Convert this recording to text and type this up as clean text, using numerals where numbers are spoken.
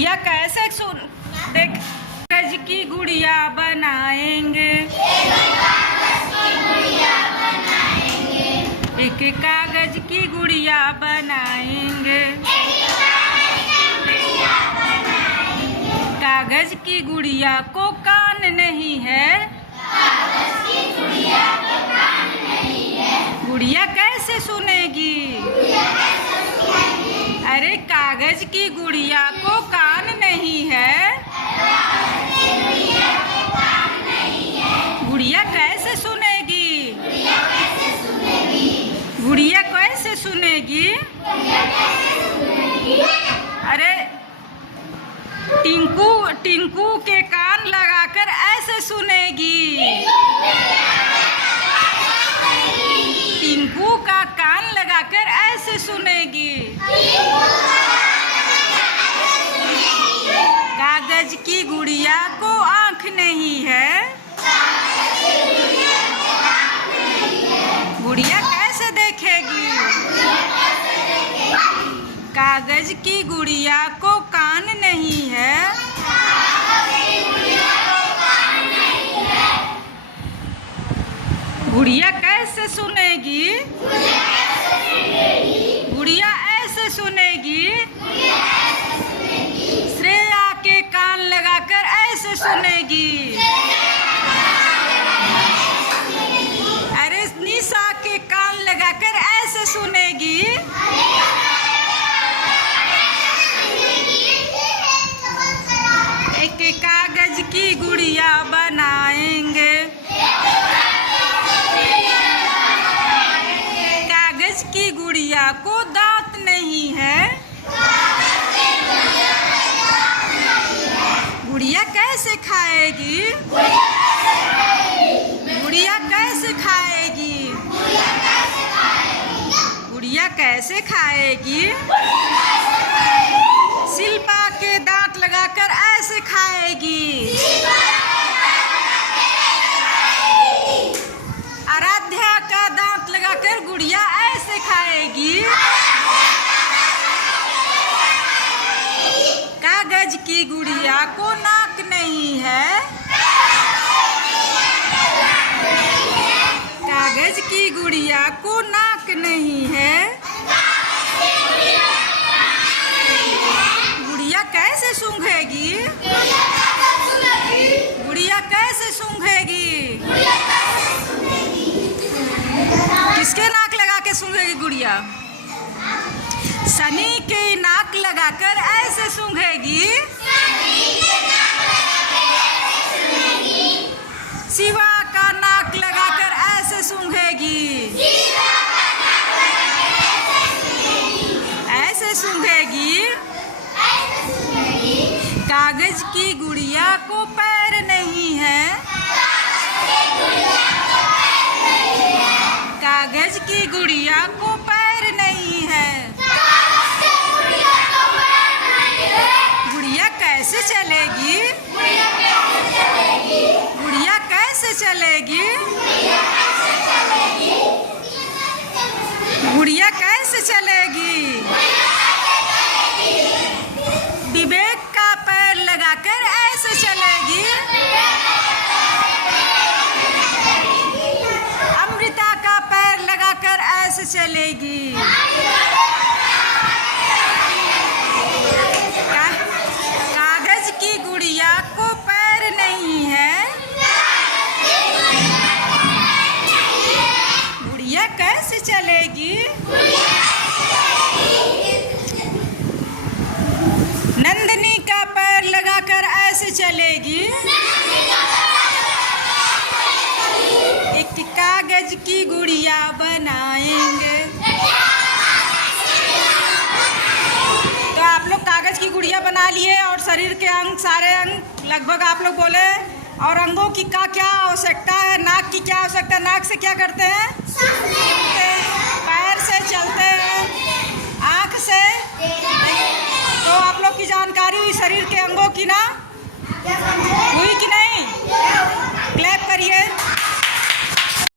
गुड़िया कैसे सुन देख। कागज की गुड़िया बनाएंगे, एक कागज की गुड़िया बनाएंगे। कागज की गुड़िया को कान नहीं है, गुड़िया कैसे सुनेगी। अरे कागज की गुड़िया को कान नहीं है, गुड़िया कैसे सुनेगी। गुड़िया कैसे सुनेगी। अरे टिंकू के कान लगाकर ऐसे सुनेगी। टिंकू का कान लगाकर ऐसे सुनेगी। कागज की गुड़िया को आँख नहीं है, गुड़िया कैसे देखेगी। कागज की गुड़िया को कान नहीं है, गुड़िया कैसे सुनेगी। गुड़िया ऐसे सुनेगी। श्रेया के कान लगाकर ऐसे सुनेगी। अरे निशा के कान लगाकर ऐसे सुनेगी। एक कागज की गुड़िया बनाएंगे, कागज की गुड़िया को दांत नहीं है, गुड़िया कैसे खाएगी। गुड़िया कैसे खाएगी। गुड़िया कैसे खाएगी। शिल्पा के दांत लगाकर ऐसे खाएगी। आराध्या का दांत लगाकर गुड़िया ऐसे खाएगी। कागज की गुड़िया को नाक नहीं है, कागज की गुड़िया को नाक नहीं है, गुड़िया कैसे सूंघेगी। गुड़िया कैसे सूंघेगी। किसके नाक लगा के सूंघेगी गुड़िया। सनी के नाक लगाकर ऐसे सूंघेगी। शिवा का नाक लगाकर ऐसे सूंघेगी। ऐसे सूंघेगी। कागज की गुड़िया को पैर नहीं है, कागज की गुड़िया को पैर नहीं है, गुड़िया कैसे चलेगी। गुड़िया कैसे चलेगी। गुड़िया कैसे चलेगी। विवेक का पैर लगाकर ऐसे चलेगी। अमृता का पैर लगाकर ऐसे चलेगी। कागज की गुड़िया को पैर नहीं है, गुड़िया कैसे चलेगी। नंदनी का पैर लगाकर ऐसे चलेगी। एक कागज की गुड़िया बनाएंगे। तो आप लोग कागज की गुड़िया बना लिए और शरीर के अंग, सारे अंग लगभग आप लोग बोले। और अंगों की क्या आवश्यकता है। नाक की क्या आवश्यकता है। नाक से क्या करते हैं। पैर से चलते हैं, आँख से। तो आप लोग की जानकारी हुई शरीर के अंगों की ना हुई कि नहीं। क्लैप करिए।